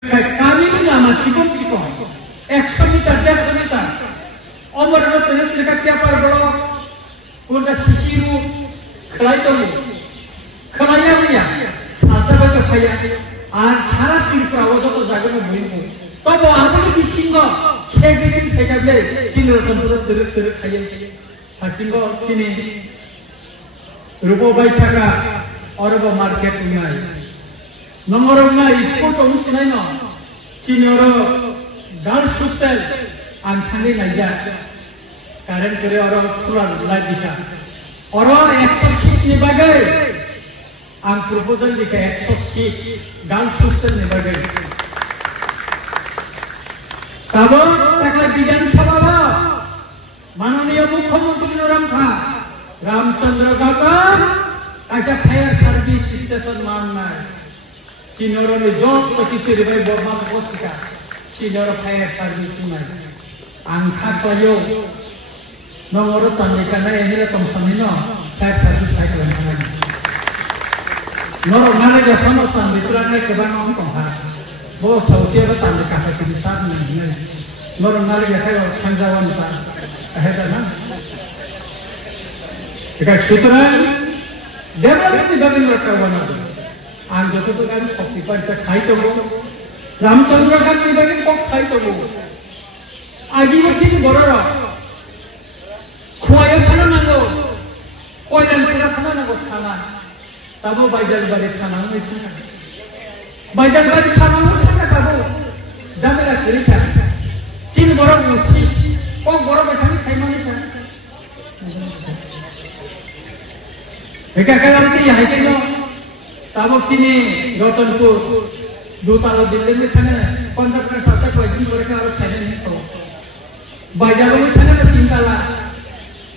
Kami lama cikon 100 meter, 100 meter. Omor ro tenes leka tiapar bolo. Kunda sisiru khelai tomo. Khelaya niya. Salsa bato khaya. Ar sara Tripura ojoto jagana boimo. Tobo amoni bisingo segedin thekable sinro tonto teres khaya. Hasingo sini Rubo Baisaka Orobo market unai. Nomorongna school to usinai no. Chinoro girls hostel ang thani naija. Karen kore oro school lai disa. Oro 100 seat ni bagai. Ang proposal dikha 100 seat girls hostel ni bagai. Tabo taka Bidhan Sabha Manoniya Mukhyamantri Ramchandra Gautam kaisa fire service station manna. Chinoro ni job posisi ribai bormas posika. Chinoro fire service sunai. Angka sayo. Nomor sandika na ini lekom samino fire service kai kalan sanai. Noro mana dia nomor sandika na keban om kongha. Bo sautia ba sandika ka sisat ni. Noro mana dia kai khanjawan ta. Aheta na. Jika sutra develop di bagian rakawana. Ang joto to kan shakti parisa khai tobo Ramchandra kan ni bagian box khai tobo agi bochin borora khoya khana nango koilan pura khana nango khana tabo baijal bari khana ngai khana baijal bari khana ngai khana tabo jamela kirika chin boro musi ko boro baithani saimani khana eka kalanti yahai keno Tabok sini Rotonpur 2 tala building में थाने 15 का 7 का इतनी बड़े का और थाने नहीं तो बाजारों में थाने ना 3 तला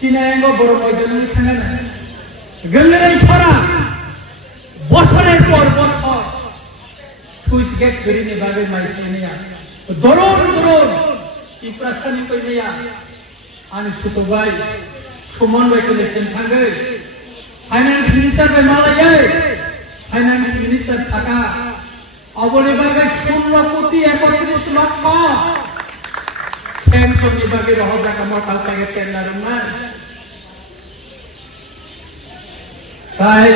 चिनाएंगो बड़ो बाजारों में थाने ना गंदे नहीं छोड़ा बसरे पर बसर कुछ गेट करी ने बागे माइसी नहीं आ दरोन इप्रासानी कोई नहीं आ आने सुतोबाई सुमन बाई को लेकर थांगे फाइनेंस मिनिस्टर पे माला जाए Finance Minister Saka Abone bagai 16 koti 31 lakh pension ni bagi rohda kamu kal pakai tender rumah kai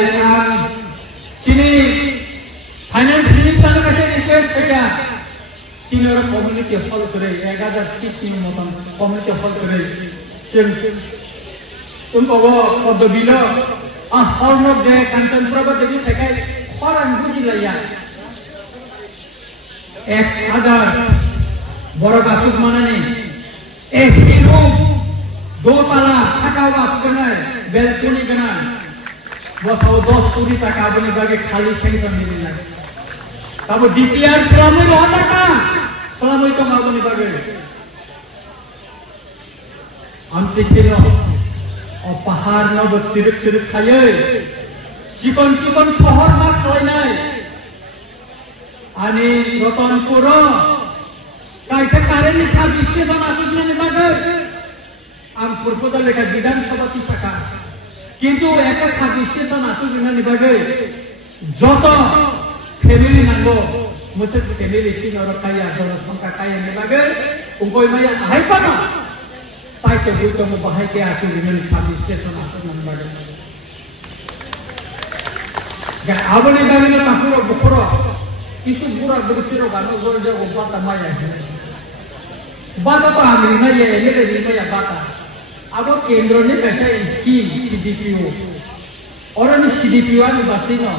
sini Finance Minister kasih request kerja senior community hall kore 1000 seat ni motam community hall kore unko padobila Hornok jaya Kanchanpura ba devi thekai khoran buji laya 1000 boro gasuk manane AC room 2 tala thaka was banai balcony banai bosao 10 kodi taka bani bage khali sanction dibina tabo DPR salamai roha taka salamai to mabani bage amti kino और पहाड़ न वो चिरक खाये chicken शहर मार खाई नहीं आने रतनपुर कैसे कारण निशा विश्लेषण आसुकने ने बागर आम प्रपोजल लेकर विधान सभा की सका किंतु ऐसा सा विश्लेषण आसुकने ने बागर जोतो फैमिली नंगो मुझे फैमिली चीन और काया दोनों संका काया ने बागर उनको इमाया हाई पना Pakai buku mu bahaya ke asu dengan sabis station asu nambar. Gan abang ni bagi nak pura, isu pura bersiro kan, orang jago bata maya. Bata tu amri maya, ye le maya bata. Abang kendro ni macam scheme CDPO. Orang ni CDPO ni basino.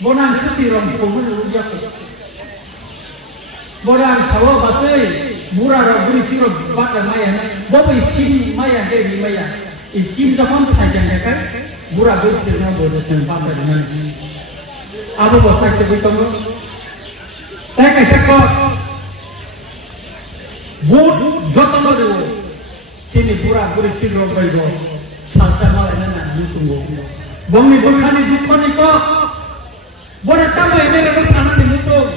Bonan kusi rom komun urut aku. Bonan sawo basai. Murah beri siro bata maya, bobo scheme maya demi maya, scheme zaman sahaja kan, murah beri siro bobo sen bata dengan, abu bosak tu kamu, saya kasih kau, boat jotan baru, sini murah beri siro bobo, salsa malah nana ditunggu, bongi bukan kau, borat kamu ini lepas anak ni musuh,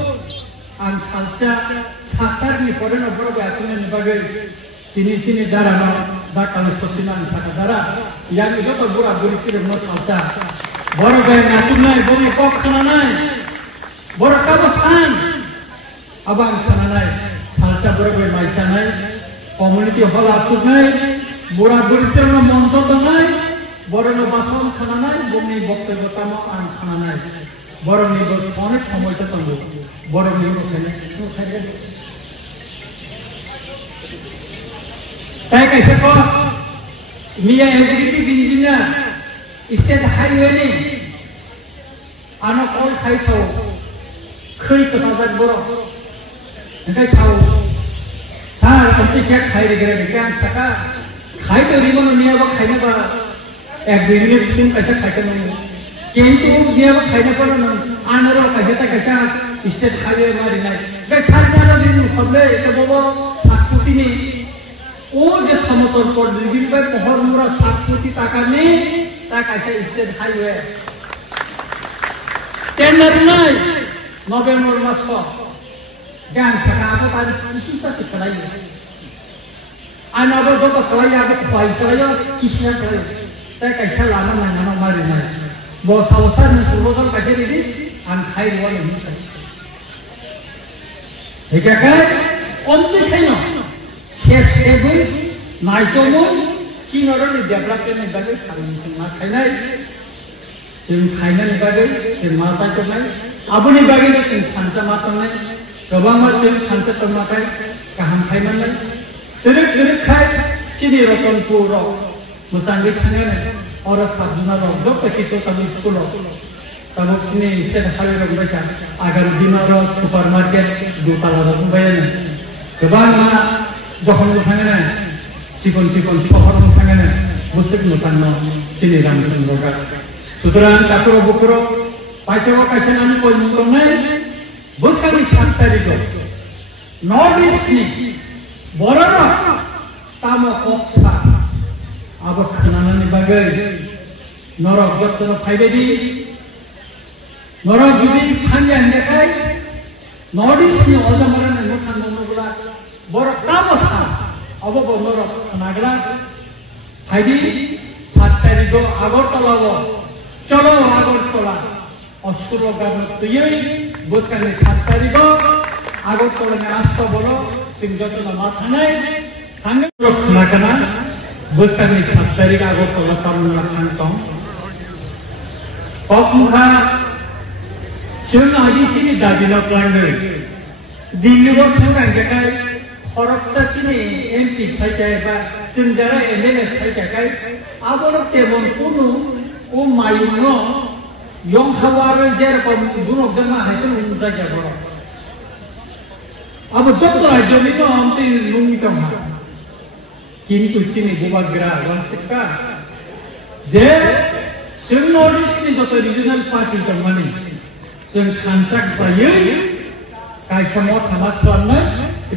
an salsa Sakar ni koren obroge atune ni bagai tini dara no bakal stosinan saka dara yang itu to bura buri sire no salsa boro be nasunai bori kok sananai boro kabos kan abang khananai salsa borobai maichanai community hall achunai bura burisena moncho tongai borono bason khananai bumni boktobyo tamo an khananai boroni bo onek samoyta tongo boroni bo khane tai kaisa ko Mia executive engineer state highway ni ano all khai sau khơi ka sajak boro enkai sau sar konti kya khai re gere kan saka khai to rimon niya ba khai na ba ek dinit tin kaisa khai ka nai kintu niya ba khai na pa na anaro kaisa ta kaisa state highway mari nai ga sar na din khable eta bobo sakputi ni ও যে সমতল পর দিদির পহর মোরা 7 কোটি টাকা নেই তা কাছে স্টেট হাইওয়ে টেন্ডার নাই নভেম্বর মাস জ্ঞান শাখা আগে তার কৃষিটা শিখাই আনাবো যত কলাই আগে কলাই কলাই কৃষিটা করে তাই কাছে লামা নাঙানো মারি নাই বসা বসা পূর্বজন কাছে দিদি আন খাই রোয়া নিশ্চয় ঠিক আছে অন্তে খাই না Seven, Naisomon, Sinoro, development in Bagay, not Kainai, in Kainan Bagay, in Masakonai, Abuni Bagay, in Kansamatonai, Gabama, Kansamatai, Kaham Kainan, Direct Kai, Sidi Rokon Puro, Musangi Kanan, or a Sabuna, Dr. Kito Kamu School, Tamokini, State Highway of Beka, Agarudina, Supermarket, Dutala, Bayan, Gabama. যখন ওখানে না চিকন চিকন শহর ওখানে না বুঝতে নতান্ন চিনি রামচন্দ্র সুতরাং কাপড় বুকুর পাইতেও কাছে আমি কই মুখ নাই বুঝকারি 7 তারিখ নর্থ ইস্ট নি বড় তাম অক্সা আবার খানানানি বাগৈ নরক যত্ন ফাইবেদি নরক যদি খাঞ্জা দেখাই নর্থ ইস্ট নি অজমরানে মুখান বন্ধগুলা বড় তামসা অবব নরক নাগরা ফাইদি 7 তারিখ আগরতলা চলো আগরতলা অস্কুর গান তুই বুঝকানি 7 তারিখ আগরতলা আসতে বলো সিং যতন মাথা নাই থাঙ্গে নাকানা বুঝকানি 7 তারিখ আগরতলা তামনা খান সং পকমুখা সিং আদি সিনি দাবিনা প্লান্ডার দিল্লি বর্তমান জায়গায় খরচা চিনি এমপি সাইকায় বা जों যারা এমএলএ সাইকায় আবার তেমন কোনো ও মাইন ইয়ং খাবার যেরকম গুণক জমা হাইতে জায়গা বড় আবার যত রাজ্যনি তো আমতে লুঙ্গি কামা কিন্তু চিনি গোবাগ্রা রামশেখা যে जों नर्थ इस्टनि যত রিজিওনাল পার্টি দंमानि जों खानसाक बायो कायसामाव थामा खालामनाय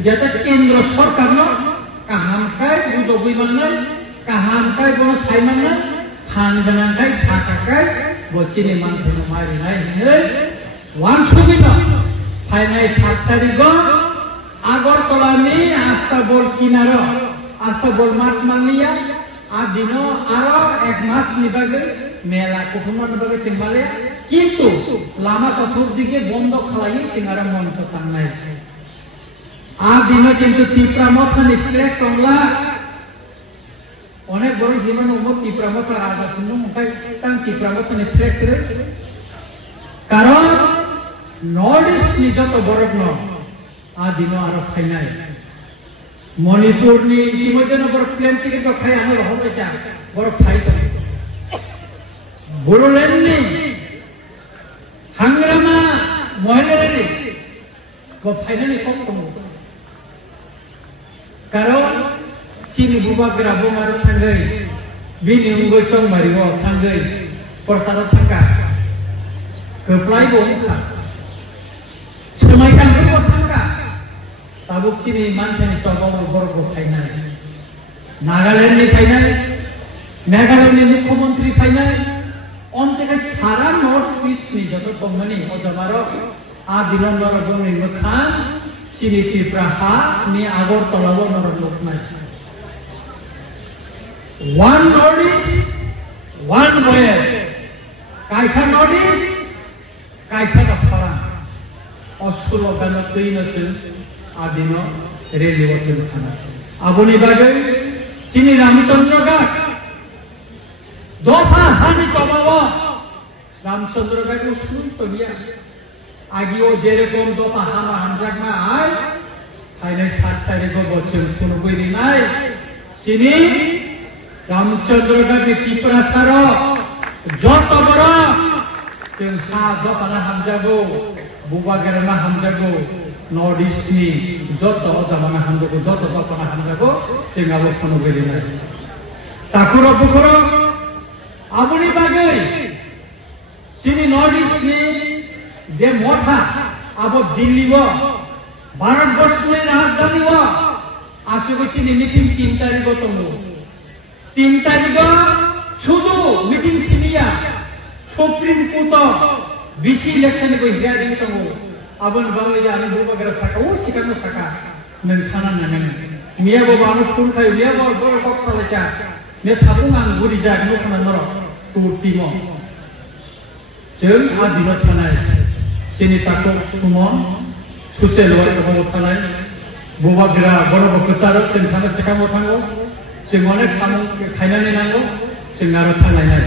जेता केन्द्र सरकारनो काहामखाय बुजबैमाननाय काहामखाय बनो सायमाननाय फान गोनांखाय साखाखाय बचिनि मानथायनो मारिनाय हे वानसुगिनो फायनाय 7 तारिख আগরতলাनि आस्ताबल किनार आस्ताबल माठ मानिया आ दिनो आरो एक मास निबागे मेला कुटुमान बागे सिंबाले किन्तु लामा चतुर्दिके बन्द खालायो सिंगारा मन्थ थांनाय आ दिनो किन्तु तिप्रामथनि फ्लेग टंला अनेक बड़ जीवन उमर तिप्रामथ आगासिनो ओमफ्राय तां तिप्रामथनि फ्लेग रे कारण नर्थ इस्टनि जत बरफ न आ दिनो आरो फायनाय मणिपुरनि इतिमध्ये बरफ प्लेन टिकेट खाय आनो रहबायजा बरफ फायतो बोडोलेण्डनि हांग्रामा महिलानि फायनायनि खम दङ कारण चिनि बुबाग्रा बमार थांगै बिनि उंगै चंमारिव थांगै प्रसाद थांगा गोफ्लाय बंखा समायखांगै थांगा ताबुक चिनि मानथानि सगाव बरगो फायनाय नागालेण्डनि फायनाय मेघालयनि मुख्यमंत्री फायनाय अन्तेके सारा नर्थ इस्टनि जत दंमानि अजामार आ दिनन्दर बंनि मोखां चिनि त्रिपुरा नि আগরতলাও नर लोकनाय one north east one west कायसा नर्थ इस्ट कायसा दखला অস্কুল গানো তৈন আদিন রেলিও থানা আবনি বাগে চিনি রামচন্দ্র ঘাট দফা হানি চবাব রামচন্দ্র ঘাট স্কুল তো নিয়া আগেও যেরকম দফা হামা হামজাক না আয় তাইলে 7 তারিখ বছর কোন বইরি নাই চিনি রামচন্দ্র ঘাটে ত্রিপুরা সার যত বড় হা দফানা হামজাগো বুবা গেরানা হামজাগো নর্থ ইস্টনি যত জামানা হামজাগো যত দফানা হামজাগো সিঙ্গাবো কোন বইরি নাই তাকুর বুকুর আবনি বাগে চিনি নর্থ ইস্টনি যে মঠা আব দিল্লি ভারতবর্ষের রাজধানী আসবে চিনি মিটিং 3 তারিখ তম 3 তারিখ শুধু মিটিং সিনিয়া সুপ্রিম কোর্ট বিসি ইলেকশন को हियारिंग तम आबन बांगले आनी बुबागरा साका ओ सिकानो साका नों थाना नों मिया बाबा आनो फुल खाय मिया बाबा बर बक्स सालाका ने साबुं आं गुरि जागनो खाना नर टुटिमो जों आ दिन थानाय चिनि ताको सुमन सुसे लय को थानाय बुबागरा बर बक्सार जों थाना सिकामो थांगो जों माने सामु खायनानै नांगो जों आरो थांनाय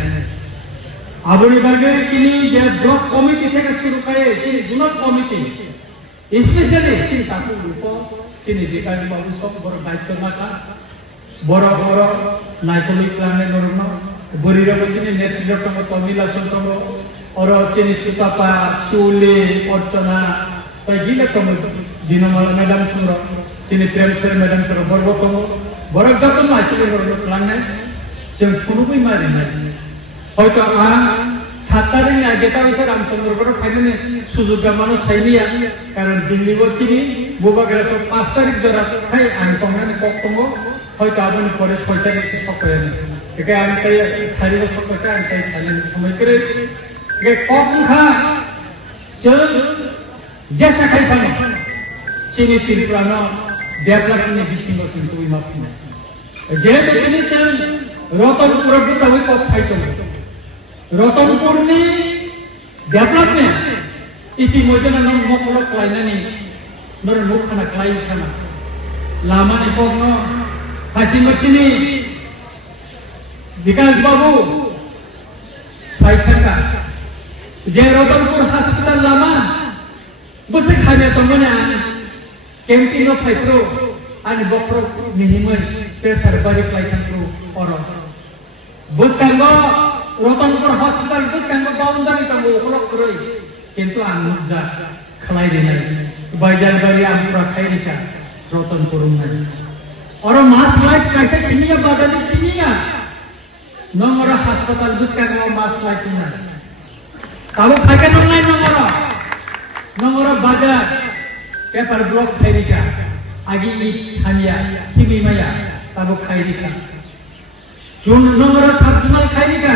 आबनि बागे चिनि जे ब्लक कमिटी থেকে শুরু করে চিনি জোনাল কমিটি স্পেশালি চিনি তাকু রূপ চিনি বিকাশ বাবু সব বড় দায়িত্ব মাথা বড় বড় নাইকলি প্ল্যানে নরম বরিরা চিনি নেতৃত্ব তমিলা সন্তম और চিনি সুতাপা সুলে অর্চনা তাই গিলে কম দিনমালা ম্যাডাম সুর চিনি প্রেমসর ম্যাডাম সুর বড় কম বড় যত নাইকলি নরম প্ল্যানে जों खुनुबो मारि নাই হয়তো আ 7 তারিখ আগে তা এসে রামচন্দ্রগড় ফাইনালে সুযোগ মানুষ চাইলিয়া কারণ দিল্লি বচিনি বুবাগরা সব 5 তারিখ জরা খাই আমি কমনে কম হয়তো আপনি পরে 6 তারিখ সকলে একে আমি তাই ছাড়িব সকলে আমি তাই ফাইনাল সময় করে একে কমখা চল জেসা খাই পানে চিনি ত্রিপুরানো ডেভেলপমেন্ট বিশিঙ্গ কিন্তু ওই মাফি না যে তিনি রতনপুর বিসাবই পথ সাইতো रतनपुरनि डेभलपमेन्ट इतिमध्ये नों मकल खालायनानै नों मुखाना खालाय खाना लामानि पग्न खासिमथिनि विकास बाबू साइथाका जे रतनपुर हॉस्पिटल लामा बसे खाने तंगने कैंपिंग फाइप्रो आनि बक्रो मिहिमै प्रेसार बारि फ्लाइथांखौ अर बुसकांगो रतनपुर हॉस्पिटल बुसकांगो बाउंडारि तंगो ओखलक करoi किंतु आं जा खलाय देनाय बायजान बारि आं पुरा खायरिका रतनपुर नाय और मास लाइट कैसे सिनिया बाजानि सिनिया नंगर हॉस्पिटल बुसकांगो मास लाइट ना काबो खाके नंगाय नंगर बाजार पेपर ब्लॉक खायरिका आगि थानिया किमि माया काबो खायरिका जुन नंगर साबजुनाल खायरिका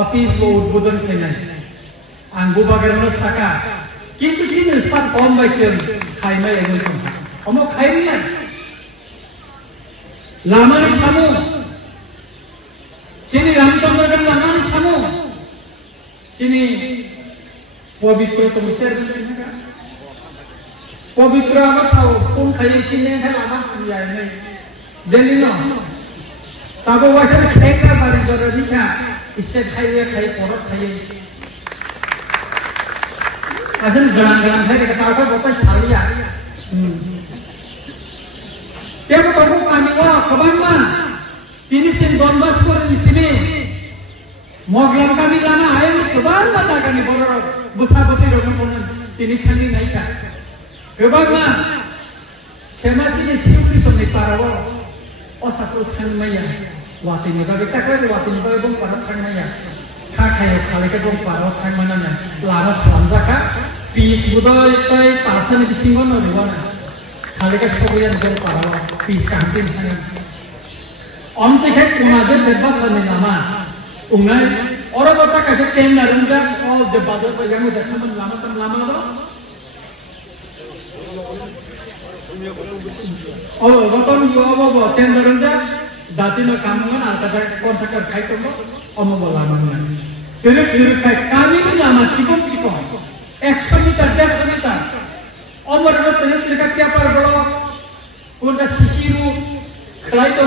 ऑफिस को उद्बोधन खायनाय आं बुबागेरनो साका किंतु चिनि स्पान कम बायसों खायनाय एगोन अमो खायरिया लामानि सामु चिनि रामचंद्रगढ़ लामानि सामु चिनि पवित्र तमसेर पवित्र आसाव कोन खायै चिनि था लामा खायनाय जेलिनो ताबो वासर खेका बारि जरबिखा स्टेट हाईवे खाय परत खाय आसन गलां खाय के ताको बको सालिया तेबो तबो पानिवा खबांमा तिनिसिम दनबास करनि सिमे मगलाम कामी लाना आय गोबां जागानि बर बुसाबति रगन तिनि खानि नायका गोबांमा सेमासिनि सिउपि समनि पाराव असाखौ थांनाया वातिनि बागै ताकरे वातिनि बागै बं पाराव थांनाया खाखायाव खालायखौ बं पाराव थांमानानै लाना सालामजाखा पिस बुदय तय पासानि बिसिङाव नरिवाना खालायखौ सगैयान बं पाराव पिस कांटिन थाङो अमतेखे कोनाजो सेबासानि नामा उंनाय अरबता कासे टेम नारंजा अ जे बाजार बायगामो देखामन लामा दो और बतन युवा टेंडर जा दातिनो कामंगन आलता कॉन्ट्रैक्टर खाइतो अमो बोलामन तेरे खाइ कामी लामा चिकन 100 metre 150 metre Amarnath restaurant paper block কোনটা শিশিরু খেলাইতো